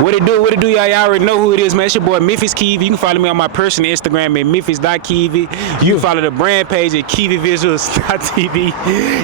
What it do, y'all? Y'all already know who it is, man. It's your boy Memphis Kev. You can follow me on my personal Instagram at memphis.kev. You can follow the brand page at KeviVisuals.tv.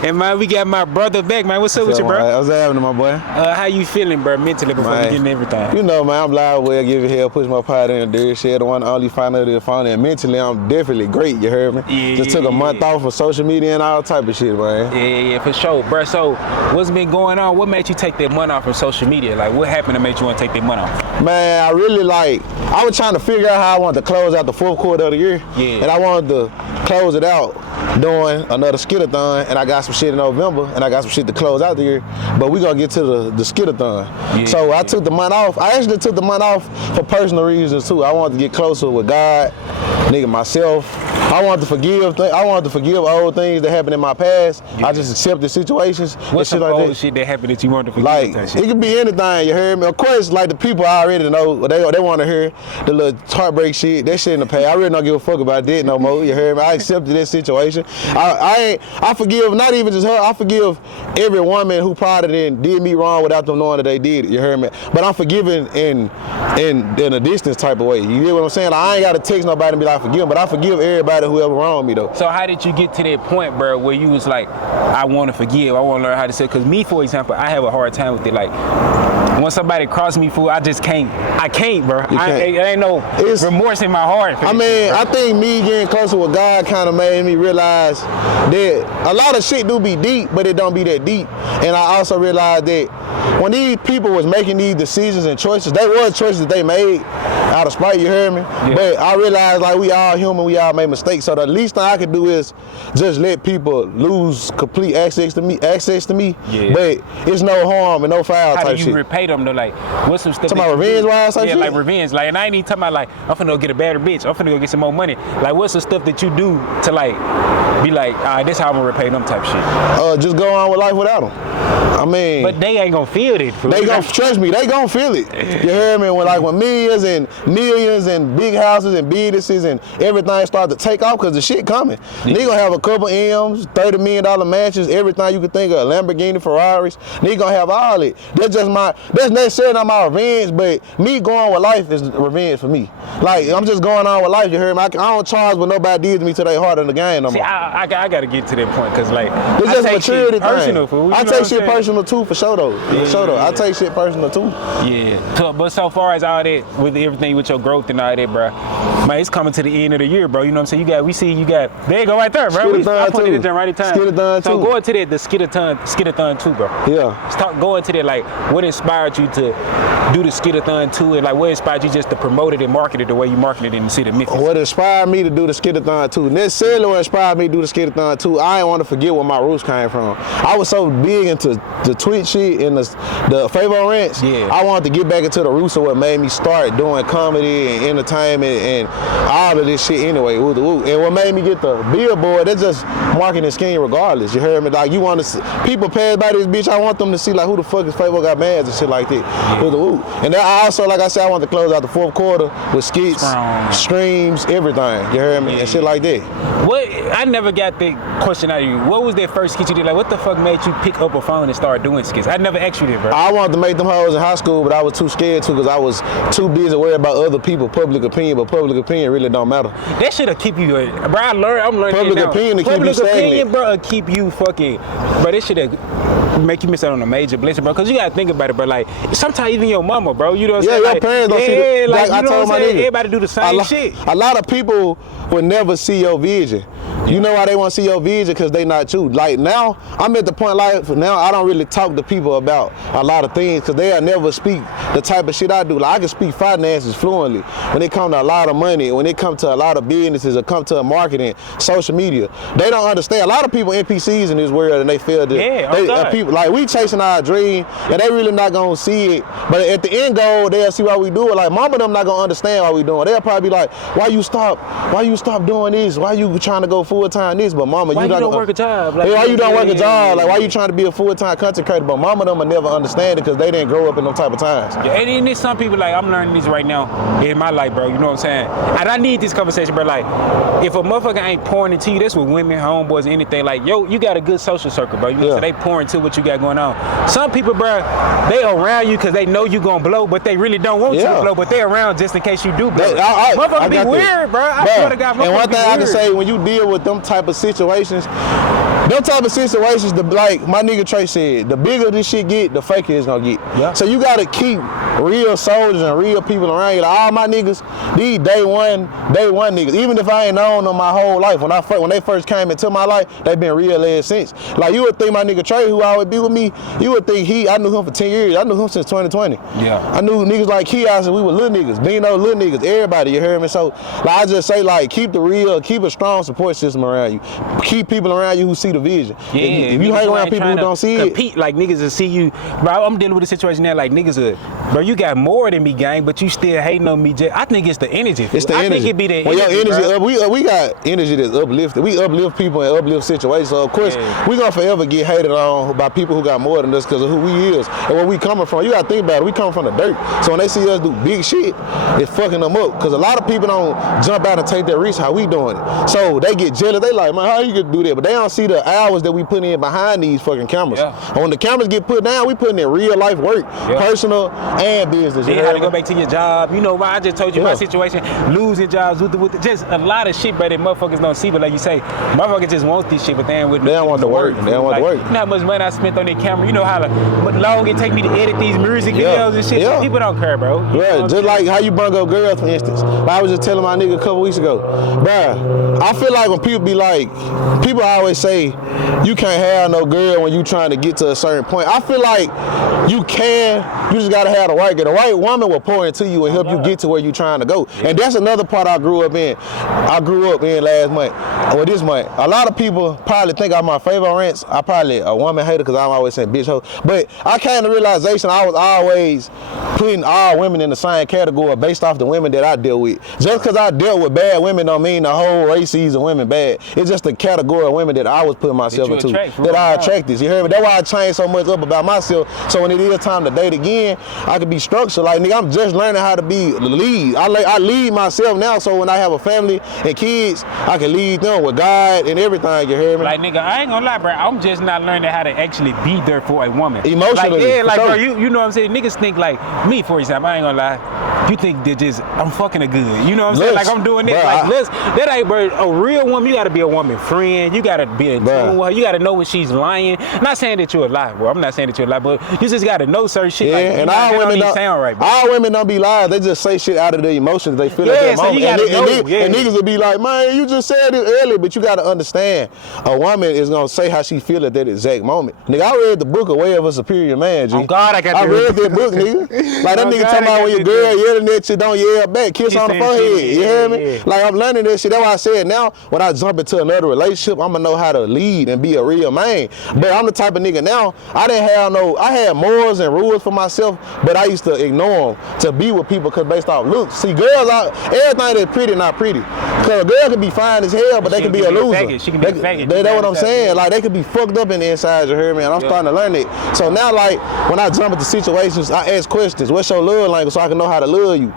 And man, we got my brother back, man. What's up with you, bro? What's happening, my boy? How you feeling, bro, mentally before we get into everything? You know, man, I'm live, well, give it hell, push my pot in there, share the one only find out the phone, and mentally I'm definitely great, you heard me? Yeah, Just took a month off of social media and all type of shit, man. Yeah, for sure, bro. So, what's been going on? What made you take that month off from social media? Like, what happened to make you want to take that month off? Man, I really I was trying to figure out how I wanted to close out the fourth quarter of the year. Yeah. And I wanted to close it out doing another Skitathon, and I got some shit in November, and I got some shit to close out the year. But we gonna get to the Skitathon. Yeah, so I took the month off. I actually took the month off for personal reasons too. I wanted to get closer with God, myself. I wanted to forgive old things that happened in my past. Yeah. I just accepted situations. What's shit some like old shit that happened that you wanted to forgive? Like, it could be anything, you heard me? Of course, like the people I already know, they want to hear the little heartbreak shit, that shit in the past. I really don't give a fuck about that no more, you heard me? I accepted this situation. I forgive, not even just her, I forgive every woman who probably did me wrong without them knowing that they did it, you heard me? But I'm forgiving in a distance type of way. You get what I'm saying? Like, I ain't got to text nobody and be like, forgive, but I forgive everybody who ever wronged me though. So how did you get to that point, bro, where you was like, I want to forgive, I want to learn how to say, because me, for example, I have a hard time with it. Like, when somebody cross me, fool, I just can't. I can't, bro. It ain't no remorse in my heart. I mean, I think me getting closer with God kind of made me realize that a lot of shit do be deep, but it don't be that deep. And I also realized that when these people was making these decisions and choices, they were choices they made out of spite, you heard me? Yeah. But I realized, like, we all human, we all make mistakes. So the least thing I could do is just let people lose complete access to me. Yeah. But it's no harm and no foul type shit. How do you repay them though? Like, what's some stuff? Talking about revenge-wise type shit? Yeah, like revenge. Like, and I ain't even talking about like, I'm finna go get a better bitch. I'm finna go get some more money. Like, what's the stuff that you do to like, be like, all right, this how I'm gonna repay them type shit? Just go on with life without them. I mean, but they ain't gonna feel it. They gonna trust me. They gonna feel it. You hear me? When millions and big houses and businesses and everything start to take off, because the shit coming. Yeah. They gonna have a couple M's, $30 million mansions, everything you can think of, Lamborghini, Ferraris. They gonna have all it. That's necessarily not my revenge, but me going with life is revenge for me. Like, I'm just going on with life. You hear me? I don't charge what nobody did to me till they heart in the game no more. See, I gotta get to that point, because like, it's just maturity thing. Personal, fool. I take shit personal too, for sure though. Yeah, for sure though. I take shit personal too. Yeah. So, but so far as all that, with everything with your growth and all that, bro, man, it's coming to the end of the year, bro. You know what I'm saying? There you go right there, bro. I pointed it right in time. Skitathon so going to that, the Skitathon 2, bro. Yeah. Start going to that, like, what inspired you to do the Skitathon 2, and like, what inspired you just to promote it and market it the way you market it in the city of Memphis? What inspired me to do the Skitathon 2? Necessarily what inspired me to do the Skitathon 2, I didn't want to forget where my roots came from. I was so big into the Twitch shit and the Favo rants. Yeah. I wanted to get back into the roots of what made me start doing comedy and entertainment and all of this shit anyway. And what made me get the billboard, that's just marketing scheme regardless. You heard me? Like, you want to see, people pass by this bitch, I want them to see like, who the fuck is Favo got mad and shit like that. Yeah. And then I also, like I said, I want to close out the fourth quarter with skits, streams, everything. You heard me? And shit like that. I never got the question out of you. What was that first skit you did? Like, what the fuck made you pick up a phone and start doing skits? I never asked you that, bro. I wanted to make them hoes in high school, but I was too scared to, because I was too busy worried about other people, public opinion, but public opinion really don't matter. That shit'll keep you, bro, I'm learning public it now. Opinion to keep you stagnant. Public opinion, bro, keep you fucking, bro, this shit'll make you miss out on a major blessing, bro, because you gotta think about it, bro. Like, sometimes even your mama, bro, you know what I'm saying? Yeah, your parents don't see the, like, I told my nigga. Everybody do the same shit. A lot of people will never see your vision. You know why they want to see your vision? Because they not you. Like, now, I'm at the point, like, now I don't really talk to people about a lot of things, because they'll never speak the type of shit I do. Like, I can speak finances fluently when it comes to a lot of money, when it comes to a lot of businesses, or come to marketing, social media. They don't understand. A lot of people NPCs in this world, and they feel that people, like, we chasing our dream, and they really not gonna see it. But at the end goal, they'll see why we do it. Like, mama them not gonna understand why we doing it. They'll probably be like, why you stop doing this? Why you trying to go full full-time this, but mama, why you don't work a job? Like, why you don't work a job? Like, why you trying to be a full-time content creator? But mama them will never understand it because they didn't grow up in them type of times. Yeah, and then some people, like, I'm learning this right now in my life, bro. You know what I'm saying? And I need this conversation, bro. Like, if a motherfucker ain't pouring into you, that's with women, homeboys, anything. Like, yo, you got a good social circle, bro. You know what I'm saying? They pour into what you got going on. Some people, bro, they around you because they know you gonna blow, but they really don't want you to blow, but they around just in case you do blow. Motherfucker be weird, bro. I swear to God, motherfucker. And one thing I can say, when you deal with them type of situations, like my nigga Trey said, the bigger this shit get, the faker it's gonna get. Yeah. So you gotta keep real soldiers and real people around you. Like all my niggas, these day one niggas. Even if I ain't known them my whole life, when they first came into my life, they been real ever since. Like you would think my nigga Trey, who always be with me, you would think I knew him for 10 years. I knew him since 2020. Yeah. I knew niggas like Kios and we were little niggas. Dino, little niggas, everybody, you heard me? So like I just say, like, keep a strong support system around you. Keep people around you who see the vision. Yeah, if you hang around people who don't see compete, like niggas will see you. Bro, I'm dealing with a situation now, like niggas bro, you got more than me, gang, but you still hating on me. I think it's the energy. It's the energy. I think it be the energy. Well, your energy, we got energy that's uplifted. We uplift people and uplift situations. So of course, we gonna forever get hated on by people who got more than us because of who we is and where we coming from. You gotta think about it. We come from the dirt. So when they see us do big shit, it's fucking them up. Because a lot of people don't jump out and take that risk how we doing it. So they get jealous. They like, man, how you gonna do that? But they don't see the hours that we put in behind these fucking cameras. Yeah. When the cameras get put down, we putting in real life work, personal and business. You had to go back to your job. You know, I just told you my situation, losing jobs with just a lot of shit, but that motherfuckers don't see. But like you say, motherfuckers just want this shit, but they don't want the work. They don't want the work. You know how much money I spent on that camera. You know how long it take me to edit these music videos and shit. Yeah. People don't care, bro. Yeah, just like how you bring up girls, for instance. Like I was just telling my nigga a couple weeks ago, bruh, I feel like when people be like, people always say, you can't have no girl when you trying to get to a certain point. I feel like you just gotta have the right girl. The right woman will pour into you and help you get to where you trying to go. And that's another part I grew up in. I grew up in last month, or this month. A lot of people probably think I'm my favorite rants. I probably a woman hater because I'm always saying bitch hoe. But I came to realization I was always putting all women in the same category based off the women that I deal with. Just because I dealt with bad women don't mean the whole race sees the women bad. It's just the category of women that I was putting myself into. That I attract this. You hear me? That's why I changed so much up about myself. So when it is time to date again, I can be structured. Like nigga, I'm just learning how to be the lead. I lead myself now, so when I have a family and kids, I can lead them with God and everything. You hear me? Like nigga, I ain't gonna lie, bro. I'm just not learning how to actually be there for a woman. Emotionally. Like, bro, you know what I'm saying? Niggas think like me, for example. I ain't gonna lie. You think that just I'm fucking a good. You know what I'm saying? Like I'm doing this. Like that ain't, bro. A real woman, you gotta be a woman friend. You gotta be in tune with her. You gotta know when she's lying. Not saying that you're a lie, bro. I'm not saying that you're a lie, but you just gotta know certain shit. Yeah, like, and all women don't sound right, bro. All women don't be lying. They just say shit out of their emotions. They feel at that moment. You gotta know. And niggas will be like, man, you just said it earlier, but you gotta understand. A woman is gonna say how she feel at that exact moment. Nigga, I read the book of Way of a Superior Man, G. Oh God, I read that book, nigga. Like that nigga talking about when your girl yelling at you, don't yell back, kiss on the forehead. You hear me? Like I'm learning this shit. That's why I said now when I jump into another relationship, I'm gonna know how to lead and be a real man. But I'm the type of nigga now, I had morals and rules for myself, but I used to ignore them to be with people because based off looks. See, girls everything that's pretty not pretty. Cause a girl can be fine as hell, but they can be a loser. She can be a faggot. They know what I'm saying? Like they could be fucked up in the inside, you hear me? And I'm starting to learn it. So now like when I jump into situations, I ask questions. What's your love language so I can know how to love you?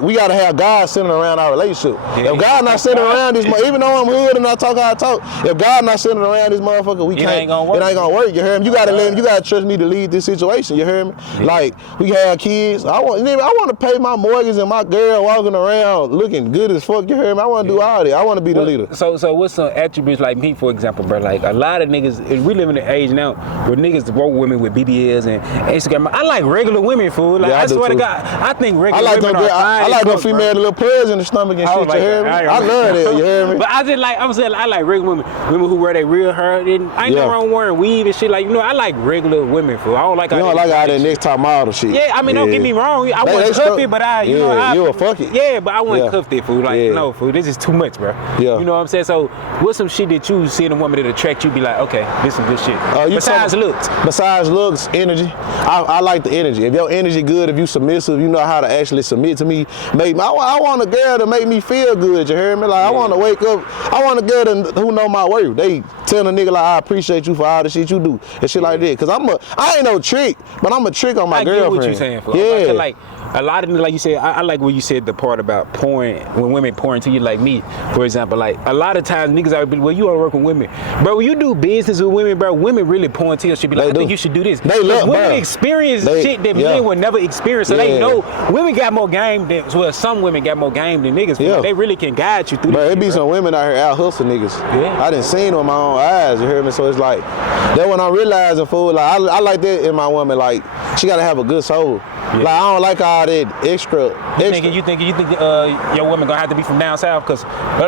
We gotta have God sitting around our relationship. If God not sitting around this, even though I'm hood and I talk how I talk, if God not sitting around this motherfucker, it ain't gonna work. You hear me? You gotta trust me to lead this situation. You hear me? Yeah. Like we have kids. I want to pay my mortgage and my girl walking around looking good as fuck. You hear me? I want to do all that. I want to be the leader. So what's some attributes like me, for example, bro? Like a lot of niggas, we live in an age now where niggas work women with BBLs and Instagram. I like regular women, fool. Like I swear to God, I think regular women are fine. I like them female with a little purse in the stomach and shit. You hear me? I love that. You hear me? But I like regular women who wear their real hair. And I ain't no wrong wearing weave and shit. Like I like regular women, fool. I don't like. You don't like all that next top model shit. Yeah, I mean, don't get me wrong. I wasn't cuffed it, but you will fuck it. Yeah, but I wasn't cuffed it, fool. Like, no, fool, this is too much, bro. Yeah. You know what I'm saying? So, what's some shit that you see in a woman that attract you? Be like, okay, this some good shit. Besides looks. Besides looks, energy. I like the energy. If your energy good, if you submissive, you know how to actually submit to me. I want a girl to make me feel good. You hear me? Like I want to wake wake up. I want a girl who know my worth. They tell a nigga like, I appreciate you for all the shit you do and shit like that. Cause I ain't no trick, but I'm a trick on my girlfriend. I get what you saying, for. Yeah. Like a lot of, like you said, I like what you said, the part about pouring, when women pour into you, like me, for example. Like a lot of times niggas are, well, you want to work with women, bro. When you do business with women, bro, women really pour into you. Should be like, I think you should do this. They love, women experience shit that men would never experience, so they know. Women got more game than, well, some women got more game than niggas. Yeah. They really can guide you through. Bro, it be some women out here out hustle niggas. Yeah. I done seen with my own eyes. You hear me? So it's like that when I'm realizing, fool. Like I like that in my woman. Like she gotta have a good soul. Yeah. Like I don't like all that extra. You think your woman gonna have to be from down south? Cause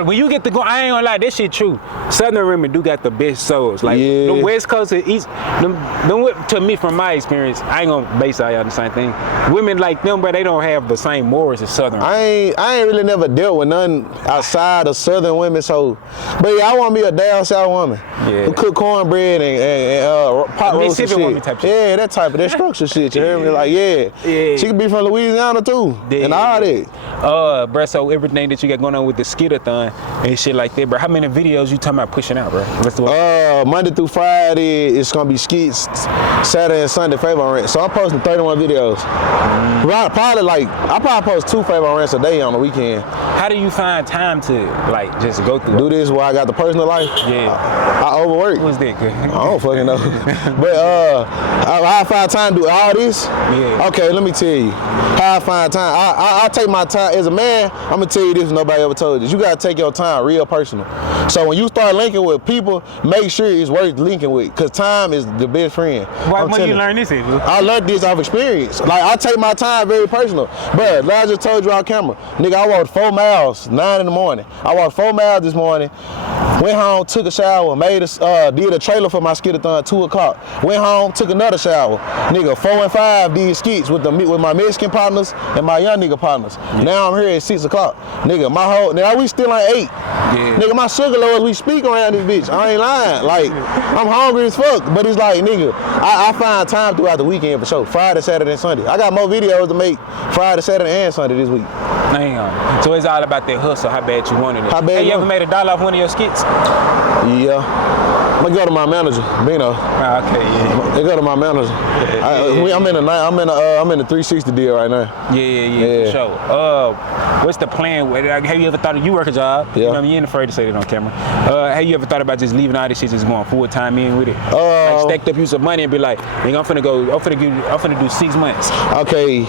when you get to go, I ain't gonna lie, that shit true. Southern women do got the best souls. Like the West Coast and East, to me, from my experience, I ain't gonna base all y'all the same thing. Women like them, but they don't have the same morals as Southern. I ain't really never dealt with none outside of Southern women. So, but yeah, I want to be a down south woman who cook cornbread and pot roast and shit. Type shit. Yeah, that type of that structure shit. You hear me? Like she could be from Louisiana too, and all that. Bro, so everything that you got going on with the Skitathon and shit like that, bro. How many videos you talking about pushing out, bro? Monday through Friday, it's gonna be skits. Saturday and Sunday, Favo rant. So I'm posting 31 videos. I probably post 2 Favo rants a day on the weekend. How do you find time to like just go through? Do this while I got the personal life? Yeah. I overwork. What's that? I don't fucking know. But how I find time to do all this? Yeah. Okay, let me tell you. How I find time. I take my time. As a man, I'm gonna tell you this, nobody ever told you. You gotta take your time real personal. So when you start linking with people, make sure it's worth linking with, cause time is the best friend. When did you learn this? I learned this off experience. Like I take my time very personal. But like I just told you on camera, nigga, I walked 4 miles, 9 in the morning. I walked 4 miles this morning. Went home, took a shower, did a trailer for my Skitathon 2 o'clock. Went home, took another shower. Nigga, 4 and 5 did skits with my Mexican partners and my young nigga partners. Yeah. Now I'm here at 6 o'clock. Nigga, now we still at 8. Yeah. Nigga, my sugar lords, we speak around this bitch. I ain't lying. Like, I'm hungry as fuck, but it's like, nigga, I find time throughout the weekend for sure. Friday, Saturday, and Sunday. I got more videos to make Friday, Saturday, and Sunday this week. Damn. So it's all about that hustle, how bad you wanted it. Hey, you ever made $1 off one of your skits? Yeah. I'm gonna go to my manager, Bino. Okay, yeah. They go to my manager. I'm in the 360 deal right now. Yeah, for sure. What's the plan? Have you ever thought you work a job? Yeah. You know, you ain't afraid to say that on camera. Have you ever thought about just leaving all this shit, just going full time in with it? Like stacked up you some money and be like, nigga, I'm finna do 6 months. Okay.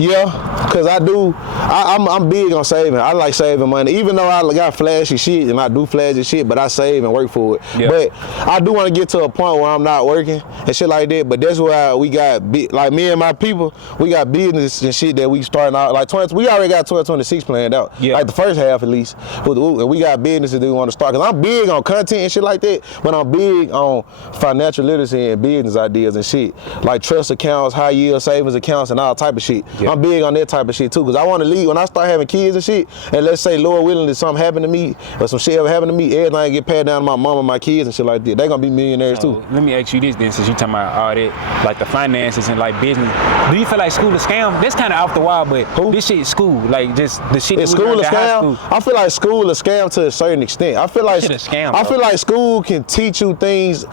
Yeah, cause I'm big on saving. I like saving money, even though I got flashy shit and I do flashy shit, but I save and work for it. Yeah. But I do want to get to a point where I'm not working and shit like that. But that's why we got like me and my people, we got business and shit that we starting out like we already got 2026 planned out. Yeah. Like the first half at least. And we got businesses that we want to start. Cause I'm big on content and shit like that, but I'm big on financial literacy and business ideas and shit, like trust accounts, high yield savings accounts, and all type of shit. Yeah. I'm big on that type of shit too, cause I want to lead when I start having kids and shit. And let's say, Lord willing, if something happen to me or some shit ever happen to me, everything get passed down to my mom and my kids and shit like that. They gonna be millionaires too. Let me ask you this then, since you talking about all that, like the finances and like business. Do you feel like school is scam? That's kind of off the wall, but this shit is school, like just the shit. Is school a scam? I feel like school is scam to a certain extent. I feel like scam, feel like school can teach you things.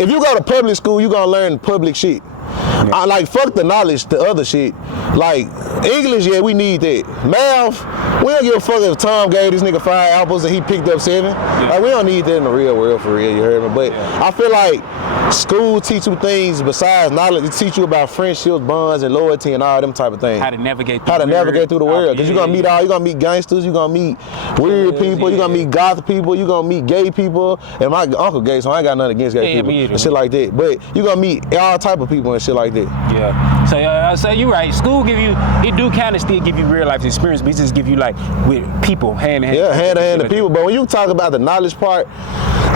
If you go to public school, you gonna learn public shit. Yeah. I like fuck the knowledge, the other shit. Like English, yeah, we need that. Math, we don't give a fuck if Tom gave this nigga 5 apples and he picked up 7. Yeah. Like we don't need that in the real world for real, you heard me? But I feel like school teach you things besides knowledge. It teach you about friendships, bonds, and loyalty and all them type of things. How to navigate through the world. Cause you're gonna meet gangsters, you're gonna meet weird people, you're gonna meet goth people, you're gonna meet gay people. And my uncle gay, so I ain't got nothing against gay people and shit like that. But you're gonna meet all type of people and shit like that. Yeah. So you're right. School it do kind of still give you real life experience, but it just give you like with people hand in hand. Yeah, hand in hand to people. But when you talk about the knowledge part,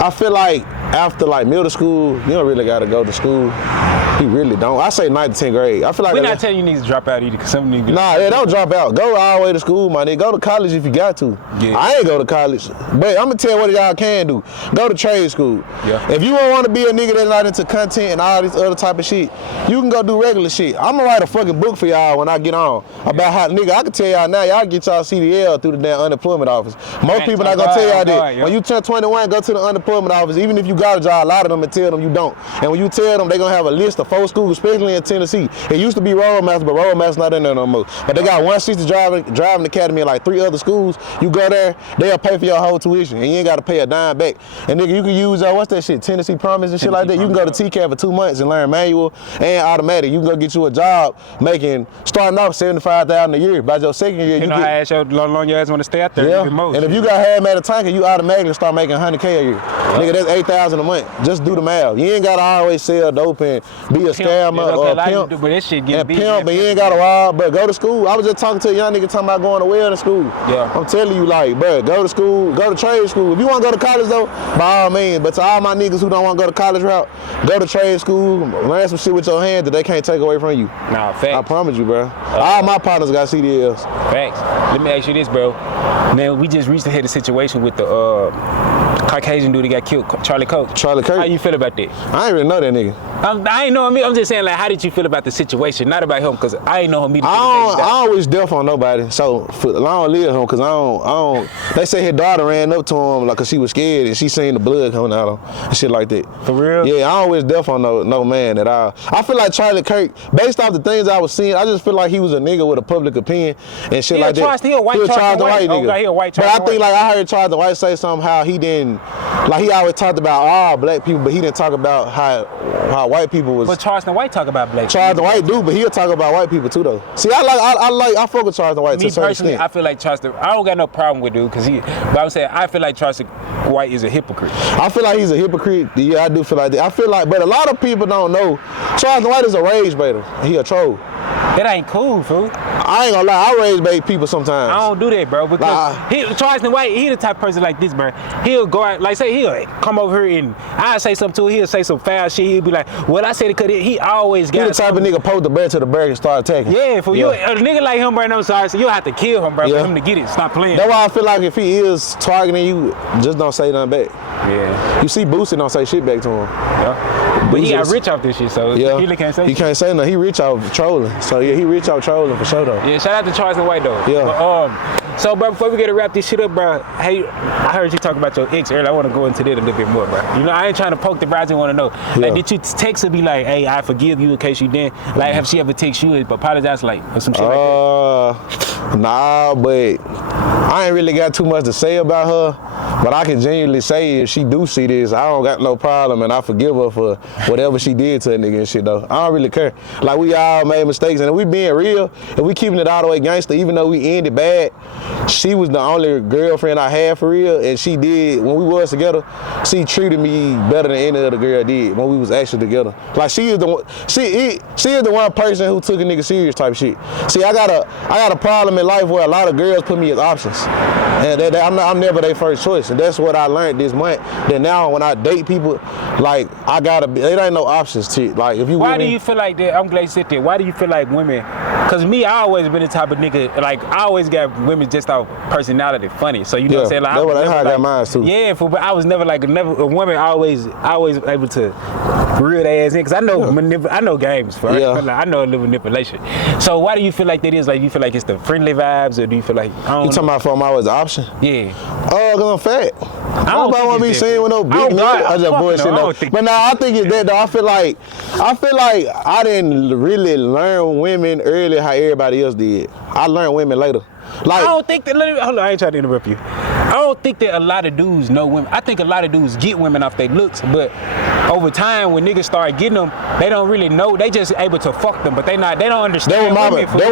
I feel like after like middle school, you don't really gotta go to school. He really don't. I say 9th to 10th grade. I feel like we're not telling you niggas to drop out either, because some niggas. Nah, yeah, don't drop out. Go all the way to school, my nigga. Go to college if you got to. Yeah. I ain't go to college, but I'm gonna tell you what y'all can do. Go to trade school. Yeah. If you don't want to be a nigga that's not into content and all this other type of shit, you can go do regular shit. I'm gonna write a fucking book for y'all when I get on about how, nigga, I can tell y'all now, y'all get y'all CDL through the damn unemployment office. Most people not gonna tell y'all that. When you turn 21, go to the unemployment office. Even if you got a job, a lot of them will tell them you don't. And when you tell them, they gonna have a list of 4 schools, especially in Tennessee. It used to be Roadmaster, but Roadmaster's not in there no more. But they got 160 driving academy and like 3 other schools. You go there, they'll pay for your whole tuition, and you ain't gotta pay a dime back. And nigga, you can use what's that shit, Tennessee Promise and shit like that. You can go to TCAP for 2 months and learn manual and automatic. You can go get you a job starting off $75,000 a year. By your second year, you know how long your ass want to stay out there. Yeah. And if you got half-matic tanker, you automatically start making $100K a year. Yep. Nigga, that's $8,000 a month. Just do the math. You ain't gotta always sell dope and be a scammer or a pimp. But that shit get big. Pimp, but you ain't gotta rob. But go to school. I was just talking to a young nigga talking about going to welding school. Yeah. I'm telling you, like, bro, go to school, go to trade school. If you want to go to college though, by all means. But to all my niggas who don't want to go to college route, go to trade school, learn some shit with your hands that they can't take away from you. Nah, facts. I promise you, bro. All my partners got CDLs. Facts. Let me ask you this, bro. Man, we just recently had a situation with the Caucasian dude that got killed, Charlie Kirk. Charlie Kirk. How you feel about that? I ain't really know that nigga. I ain't know him. I'm just saying, like, how did you feel about the situation? Not about him, because I ain't know him either. I always deaf on nobody, so I don't live him, because I don't. They say his daughter ran up to him, like, because she was scared, and she seen the blood coming out of him, and shit like that. For real? Yeah, I always deaf on no man at all. I feel like Charlie Kirk, based off the things I was seeing, I just feel like he was a nigga with a public opinion and shit like that. He a white Charles the White nigga. He a white Charles the White. But I think, like, I heard Charles the White say something how he didn't, like, he always talked about all black people, but he didn't talk about how white people was. But Charles the White talk about black people. Charles the White do, but he'll talk about white people too, though. See, I fuck with Charles the White to a certain extent. I feel like I don't got no problem with dude, because but I would say I feel like Charles the White is a hypocrite. I feel like he's a hypocrite. Yeah, I do feel like that. I feel like, but a lot of people don't know Charles the White is a rage baiter. He a troll. That ain't cool, fool. I ain't gonna lie, I rage bait people sometimes. I don't do that, bro, because Charles the White, he the type of person like this, bro. He'll go out, like, say he'll come over here and I say something to him, he'll say some foul shit, he'll be like, well, I said it because he always got. He the type of nigga poke the bear to the bear and start attacking. Yeah, for you, a nigga like him, bro, I'm sorry, so you'll have to kill him, bro, for him to get it, stop playing. That's why I feel like if he is targeting you, just don't say nothing back. Yeah. You see Boosie don't say shit back to him. Yeah. But he got rich off this shit, so he really can't say shit. He can't say nothing. He rich off trolling. So yeah, he rich off trolling for sure though. Yeah, shout out to Charles the White though. Yeah. But, so bro, before we get to wrap this shit up, bro, hey, I heard you talk about your ex earlier. I want to go into that a little bit more, bro. You know, I ain't trying to poke the bro, I just want to know. Like, did you text her be like, hey, I forgive you in case you didn't? Like, have she ever text you and apologize, like, or some shit like that? Nah, but I ain't really got too much to say about her. But I can genuinely say if she do see this, I don't got no problem and I forgive her for whatever she did to a nigga and shit though. I don't really care. Like, we all made mistakes, and if we being real, if we keeping it all the way gangster, even though we ended bad, she was the only girlfriend I had for real, and she did, when we was together, she treated me better than any other girl did when we was actually together. Like, she is the one, she is the one person who took a nigga serious type shit. See, I got a problem in life where a lot of girls put me as options. And I'm never their first choice. And that's what I learned this month. That now when I date people, like, I gotta be, it ain't no options to, like, if you Why do you feel like that? I'm glad you said that. Why do you feel like women, cause me, I always been the type of nigga, like, I always got women just off personality funny. So you know what I'm saying? Like, that's how I got mine too. Yeah, but I was never like, a woman always able to reel their ass in, cause I know games, bro. I know a little manipulation. So why do you feel like that is? Like, you feel like it's the friendly vibes, or do you feel like, I don't You talking about for my always option? Yeah. Oh, cause I'm fat. I don't want to be seen with no big nigga. I just bullshit though. But nah, I think it's that though. I feel like I didn't really learn women early how everybody else did. I learned women later. Like, I don't think that, hold on, I ain't trying to interrupt you. I don't think that a lot of dudes know women. I think a lot of dudes get women off their looks, but over time, when niggas start getting them, they don't really know. They just able to fuck them, but they don't understand women. That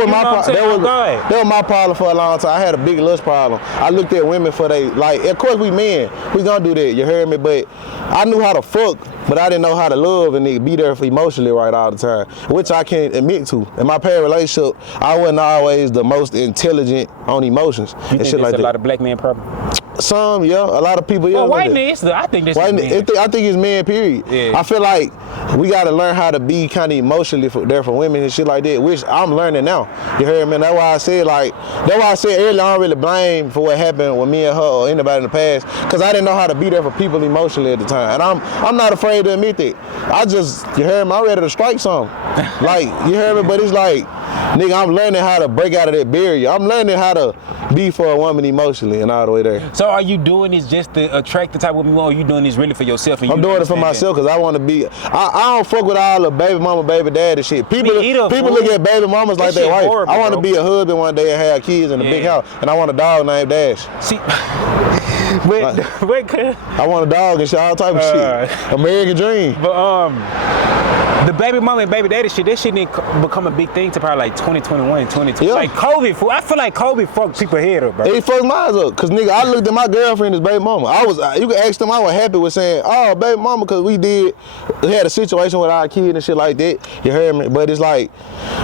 was my problem for a long time. I had a big lust problem. I looked at women for they, like, of course we men, we gonna do that, you heard me? But I knew how to fuck, but I didn't know how to love and be there for emotionally right all the time, which I can't admit to. In my parent relationship, I wasn't always the most intelligent on emotions and shit like that. That's a lot of black men problem? Some, yeah, a lot of people. Yeah, well, white niggas, I think this is I men. think it's men, period. Yeah. I feel like we got to learn how to be kind of emotionally there for women and shit like that, which I'm learning now. You heard me? That's why I said earlier, I don't really blame for what happened with me and her or anybody in the past, because I didn't know how to be there for people emotionally at the time. And I'm not afraid to admit that. You heard me? I'm ready to strike something. Like, you heard me? But it's like, nigga, I'm learning how to break out of that barrier. I'm learning how to be for a woman emotionally and all the way there. So are you doing this just to attract the type of woman you want, or are you doing this really for yourself? And I'm doing it for myself because I want to be. I don't fuck with all the baby mama, baby daddy shit. People look at baby mamas like they white. I want to be a husband one day and have kids in a big house, and I want a dog named Dash. See, I want a dog and shit, all type of shit. American dream. But the baby mama and baby daddy shit, that shit didn't become a big thing to probably like 2021, 2022. Yeah. Like COVID, fool. I feel like COVID fucked people head up, bro. It fucked mine up, cause nigga, I looked at my girlfriend as baby mama. You could ask them, I was happy with saying, oh, baby mama, cause we had a situation with our kid and shit like that. You heard me? But it's like,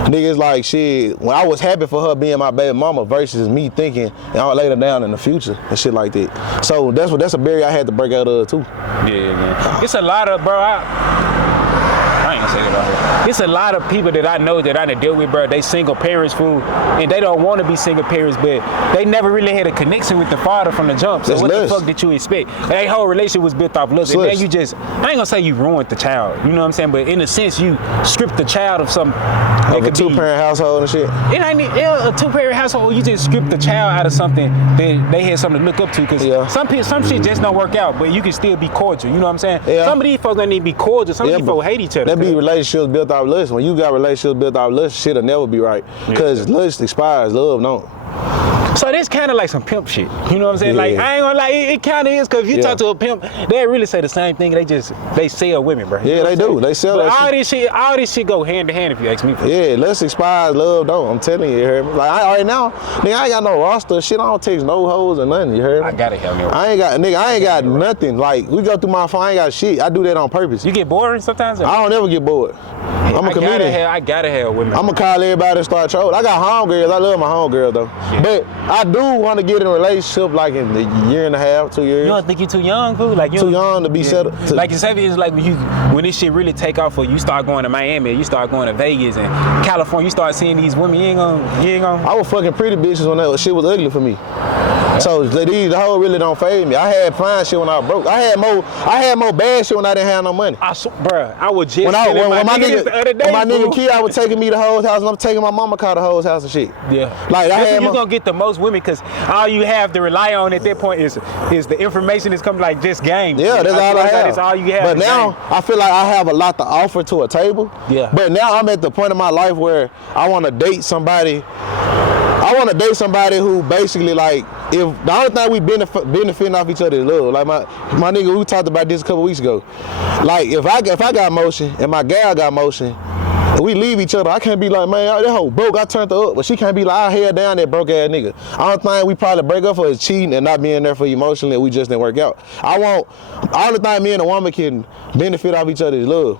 niggas like shit. When I was happy for her being my baby mama versus me thinking and I'll lay her down in the future and shit like that. So that's a barrier I had to break out of too. Yeah, man. It's a lot of, bro. I ain't gonna say that out here. It's a lot of people that I know that I done deal with, bro. They single parents, fool, and they don't want to be single parents, but they never really had a connection with the father from the jump. So what the fuck did you expect? That whole relationship was built off lust, and then you just, I ain't gonna say you ruined the child, you know what I'm saying? But in a sense, you stripped the child of something. Of a two-parent household and shit. It ain't a two-parent household. You just stripped the child out of something that they had something to look up to. Because some shit just don't work out, but you can still be cordial. You know what I'm saying? Yeah. Some of these folks don't need to be cordial. Some of these folks hate each other. That be relationships built off lust. When you got relationships built off lust, shit'll never be right. Because lust expires, love don't. So this kind of like some pimp shit. You know what I'm saying? Yeah. Like, I ain't gonna lie, it kind of is, because if you talk to a pimp, they really say the same thing. They sell women, bro. Yeah, they do. They sell that shit. All this shit go hand to hand if you ask me. Yeah, lust expires, love don't. I'm telling you, you heard me? Like, right now, nigga, I ain't got no roster. Shit, I don't text no hoes or nothing, you heard me? I gotta have me. I ain't got nothing. Like, we go through my phone, I ain't got shit. I do that on purpose. You get bored sometimes? I don't ever get bored. I'm a comedian. I gotta have women. I'm gonna call everybody and start trolling. I got homegirls. I love my homegirls though. Yeah. But I do want to get in a relationship like in a year and a half, 2 years. You don't think you're too young, fool? Like too young to be settled. Like you said, it's like when this shit really take off for you, start going to Miami, you start going to Vegas and California, you start seeing these women. You ain't gonna. I was fucking pretty bitches when that shit was ugly for me. Yeah. So the whole really don't fade me. I had fine shit when I was broke. I had more bad shit when I didn't have no money. Bruh, I was just when my nigga Kia was taking me to the hoes house and I'm taking my mama car to the hoes house and shit. Yeah. Like you're gonna get the most women, because all you have to rely on at that point is the information that's coming, like just game. Yeah, that's all I have. That's all you have. But now game. I feel like I have a lot to offer to a table. Yeah. But now I'm at the point in my life where I want to date somebody. I want to date somebody who basically, like, if the only thing we benefiting off each other is love. Like my nigga, we talked about this a couple weeks ago. Like if I got motion and my gal got motion, and we leave each other, I can't be like, man, that hoe broke, I turned her up. But she can't be like, I held down that broke ass nigga. I don't think we probably break up for is cheating and not being there for you emotionally, and we just didn't work out. The only thing me and a woman can benefit off each other is love.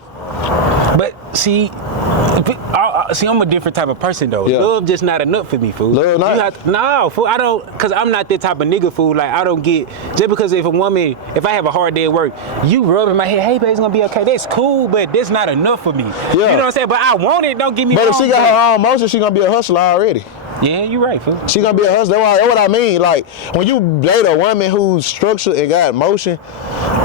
But see, I'm a different type of person though. Yeah. Love just not enough for me, fool. Love not? No, fool. I don't, because I'm not that type of nigga, fool. Like, I don't get, just because if I have a hard day at work, you rubbing my head, hey, babe, it's gonna be okay. That's cool, but that's not enough for me. Yeah. You know what I'm saying? But I want it, don't get me wrong. But if she got her own motion, she gonna be a hustler already. Yeah, you're right, fool. She gonna be a hustler. That's what I mean. Like, when you date a woman who's structured and got motion,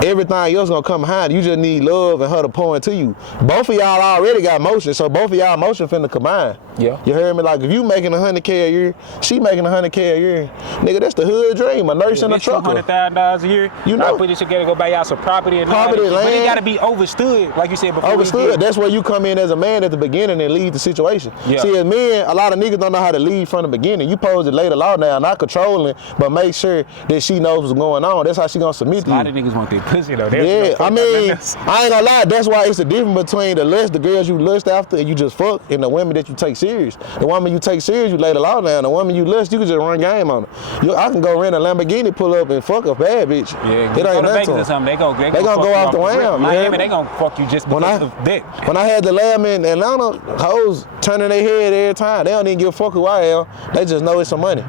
everything else gonna come behind. You just need love and her to pour into you. Both of y'all already got motion, so both of y'all motion finna combine. Yeah. You heard me? Like, if you making $100K a year, she making $100K a year, nigga, that's the hood dream. A nurse and a trucker. $200,000 a year. You know, I put this together, go buy y'all some property and land. But it gotta be overstood, like you said before. Overstood. That's where you come in as a man at the beginning and lead the situation. Yeah. See, as men, a lot of niggas don't know how to lead from the beginning. You supposed to lay the law down, not controlling, but make sure that she knows what's going on. That's how she gonna submit to you. A lot of niggas want their pussy though. Yeah, I mean, I ain't gonna lie. That's why it's the difference between the girls you lust after and you just fuck, and the women that you take serious. The woman you take serious, you lay the law down. The woman you lust, you can just run game on her. I can go rent a Lamborghini, pull up and fuck a bad bitch. Yeah, it ain't nothing to them. They gonna go off the wham. Miami, they gonna fuck you just because of that. When I had the lamb in Atlanta, hoes turning their head every time. They don't even give a fuck who I am. They just know it's some money.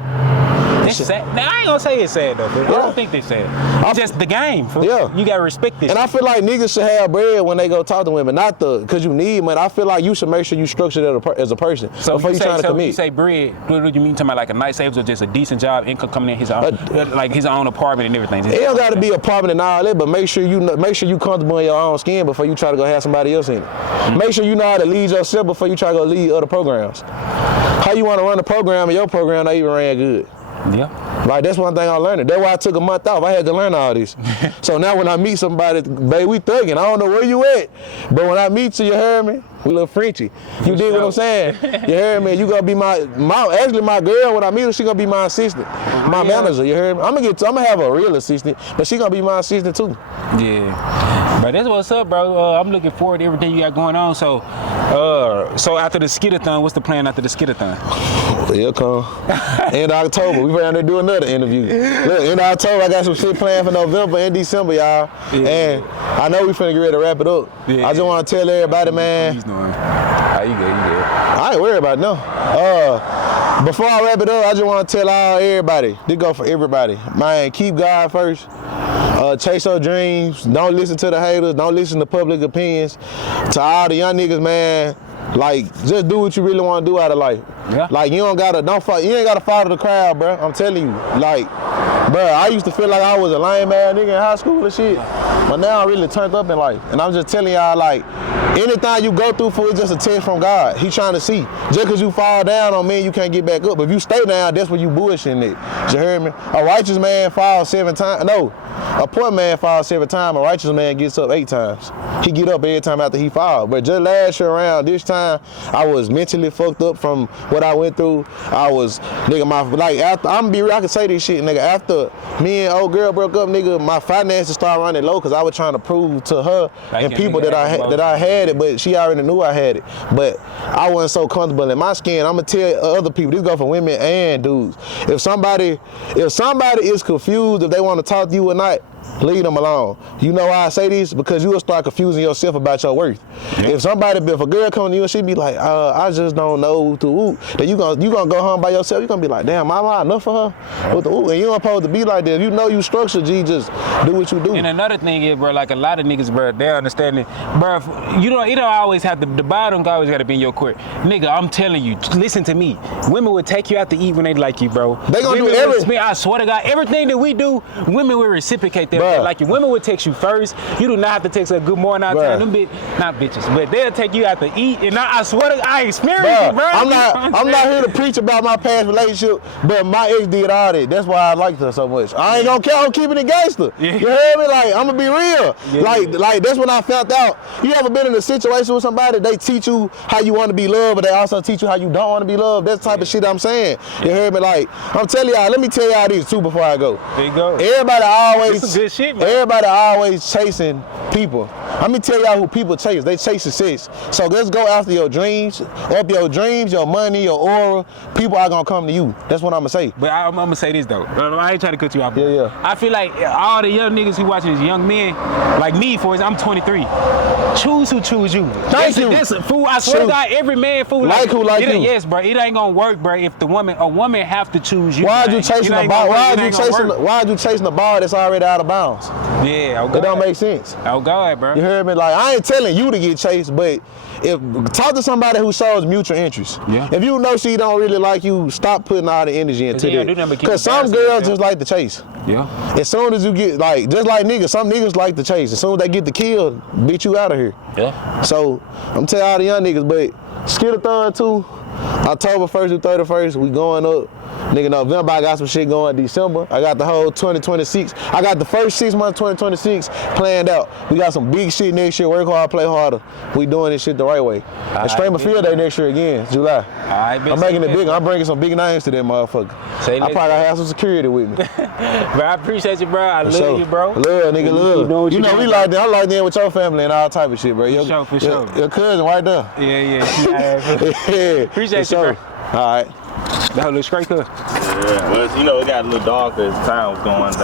It's sad. Now, I ain't gonna say it's sad though, but I don't think they sad. It's just the game. Yeah. You gotta respect this. And I feel like niggas should have bread when they go talk to women, not because you need money. I feel like you should make sure you structure that as a person before you trying to commit. You say bread, what do you mean? Talking about like a nice savings or just a decent job, income coming in his own, like his own apartment and everything? It don't gotta be an apartment and all that, but make sure you comfortable in your own skin before you try to go have somebody else in it. Make sure you know how to lead yourself before you try to go lead other programs. How you want to run a program and your program not even ran good? Yeah. Like, that's one thing I learned. That's why I took a month off. I had to learn all this. So now when I meet somebody, babe, we thugging. I don't know where you at, but when I meet you, you heard me? We a little Frenchy. You dig what I'm saying? You heard me? You gonna be my girl. When I meet her, she gonna be my assistant, my manager. You heard me? I'm gonna have a real assistant, but she gonna be my assistant too. Yeah. But that's what's up, bro. I'm looking forward to everything you got going on. So after the Skitathon, what's the plan after the Skitathon? It'll come. End of October, we ready to do another interview. Look, end of October, I got some shit planned for November and December, y'all. Yeah. And I know we finna get ready to wrap it up. Yeah. I just want to tell everybody, man. You good. I ain't worried about it, no. Before I wrap it up, I just want to tell everybody. This go for everybody. Man, keep God first. Chase your dreams. Don't listen to the haters. Don't listen to public opinions. To all the young niggas, man, like, just do what you really want to do out of life. Yeah. Like, you ain't gotta follow the crowd, bro. I'm telling you. Like, bro, I used to feel like I was a lame ass nigga in high school and shit. But now I'm really turned up in life. And I'm just telling y'all, like, anything you go through for is just a test from God. He trying to see. Just because you fall down don't mean you can't get back up. If you stay down, that's when you bullshitting it. You heard me? A righteous man falls 7 times. No, a poor man falls 7 times. A righteous man gets up 8 times. He get up every time after he falls. But just last year around this time, I was mentally fucked up from what I went through. I was, nigga, after, I'm gonna be real, I can say this shit, nigga. After me and old girl broke up, nigga, my finances started running low because I was trying to prove to her and people that I had it, but she already knew I had it. But I wasn't so comfortable in my skin. I'm gonna tell other people, this go for women and dudes. If somebody is confused if they want to talk to you or not, leave them alone. You know why I say this? Because you will start confusing yourself about your worth. Yeah. If a girl come to you and she be like, I just don't know to whoop, then you gonna go home by yourself. You gonna be like, damn, am I enough for her? With the whoop? And you don't supposed to be like that. You know you structured, G, just do what you do. And another thing is, bro, like a lot of niggas, bro, they understand it. Bro, you don't always have to, the ball don't always gotta be in your court. Nigga, I'm telling you, listen to me. Women would take you out to eat when they like you, bro. They gonna do everything. I swear to God, everything that we do, women will reciprocate that. Like you, women would text you first. You do not have to text a good morning all the time. Them not bitches, but they'll take you out to eat. And I swear to God, I experienced it, bro. I'm not here to preach about my past relationship, but my ex did all that. That's why I liked her so much. I ain't gonna care. I'm keeping it gangster. Yeah. You heard me? Like, I'm gonna be real. Yeah. Like that's when I found out. You ever been in a situation with somebody, they teach you how you want to be loved, but they also teach you how you don't want to be loved? That's the type of shit I'm saying. You heard me? Like, I'm telling y'all, let me tell y'all this too before I go. There you go. Everybody always, this is good shit, man. Everybody always chasing people. Let me tell y'all who people chase. They chase success. So let's go after your dreams. Up your dreams, your money, your aura. People are gonna come to you. That's what I'm gonna say. But I'm gonna say this though. I ain't trying to cut you off. Yeah. I feel like all the young niggas who watching these young men, like me, for example, I'm 23. Choose who choose you. Thank you. This fool. I swear to God, every man fool like who like you. Yes, bro. It ain't gonna work, bro. If a woman have to choose you. Why are you chasing the ball? Why are you chasing the ball that's already out of bounds? Yeah, it don't make sense. Oh God, bro. You heard me? Like, I ain't telling you to get chased, but talk to somebody who shows mutual interest. Yeah. If you know she don't really like you, stop putting all the energy into that. Because some girls just like to chase. Yeah. As soon as you get, like, just like niggas, some niggas like to chase. As soon as they get the kill, beat you out of here. Yeah. So I'm telling all the young niggas, but Skitathon 2, October 1st through 31st, we going up. Nigga, November, I got some shit going. December, I got the whole 2026. I got the first 6 months 2026 planned out. We got some big shit next year. Work hard, play harder. We doing this shit the right way. And Straight Field Day next year again, July. I'm making it big. I'm bringing some big names to that motherfucker. I probably have some security with me. Bro, I appreciate you, bro. I love you, bro. Love, nigga, love. You know we like that. I'm like that with your family and all type of shit, bro. For sure. Your cousin right there. Yeah. Appreciate you, bro. All right. That looks great, cuz. Yeah, well, you know, it got a little darker as time was going down.